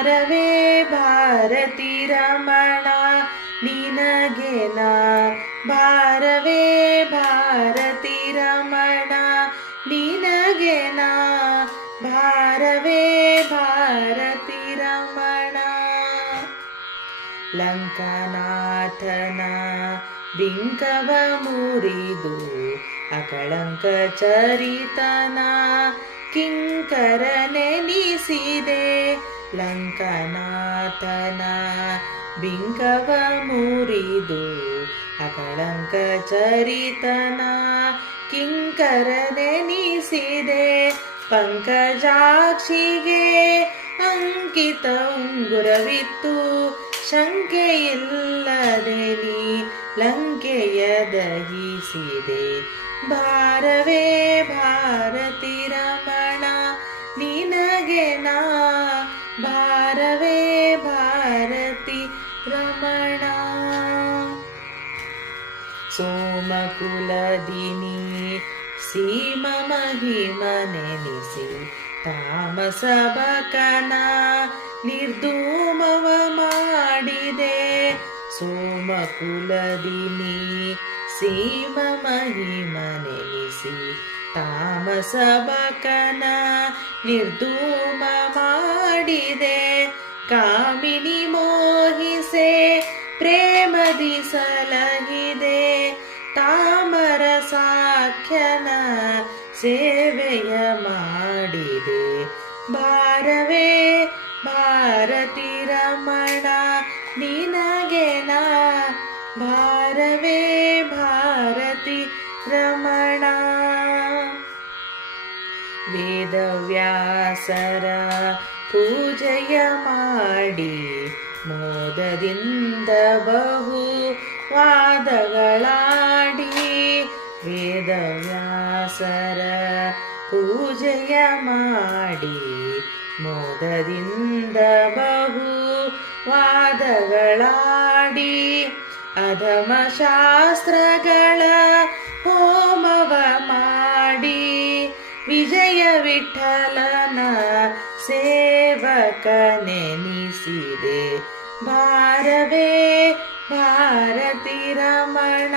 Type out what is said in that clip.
ಭಾರವೇ ಭಾರತಿ ರಮಣ ನಿನಗೆ ನಾ ಭಾರವೇ ಭಾರತಿ ರಮಣ ನಿನಗೆ ನಾ ಭಾರವೇ ಭಾರತಿ ರಮಣ ಲಂಕನಾಥನ ಬಿಂಕವ ಮುರಿದು ಅಕಳಂಕ ಚರಿತನ ಕಿಂಕರ ನೆನಿಸಿದೆ ಲಂಕನಾಥನ ಬಿಂಕವ ಮುರಿದು ಅಕಳಂಕ ಚರಿತನ ಕಿಂಕರ ನೆನಿಸಿದೆ ಪಂಕಜಾಕ್ಷಿಗೆ ಅಂಕಿತ ಉಂಗುರವಿತ್ತು ಶಂಕೆಯಿಲ್ಲದೆ ನೀ ಲಂಕೆಯ ದಹಿಸಿದೆ ಭಾರವೇ ಭಾರತಿ ರಮಣ ನಿನಗೆ ನಾ ಭಾರವೇ ಭಾರತಿ ರಮಣ ಸೋಮಕುಲದಿನಿ ಸೀಮ ಮಹಿಮ ನೆನೆಸಿ ತಾಮಸ ಬಕನ ನಿರ್ಧೂಮವ ಮಾಡಿದೆ ಸೋಮಕುಲದಿನಿ ಸೀಮ ಮಹಿಮ ನೆನೆಸಿ ತಾಮಸ ಬಕನ ನಿರ್ಧೂಮ ಮಾಡಿದೆ ಕಾಮಿನಿ ಮೋಹಿಸೆ ಪ್ರೇಮದಿ ಸಲಹಿದೆ ತಾಮರ ಸಾಖ್ಯನ ಸೇವೆಯ ಮಾಡಿದೆ ಭಾರವೇ ಭಾರತಿ ರಮಣ ನಿನಗೆ ನಾ ಭಾರವೇ ಭಾರತಿ ರಮಣ ವೇದವ್ಯಾಸರ ಪೂಜೆಯ ಮಾಡಿ ಮೋದದಿಂದ ಬಹು ವಾದಗಳಾಡಿ ವೇದವ್ಯಾಸರ ಪೂಜೆಯ ಮಾಡಿ ಮೋದದಿಂದ ಬಹು ವಾದಗಳಾಡಿ ಅಧಮ ಶಾಸ್ತ್ರಗಳ ಹೋಮವ ಮಾಡಿ ವಿಜಯ ವಿಠಲನ ಸೇವಕನೆನಿಸಿದೆ ಭಾರವೇ ಭಾರತಿ ರಮಣ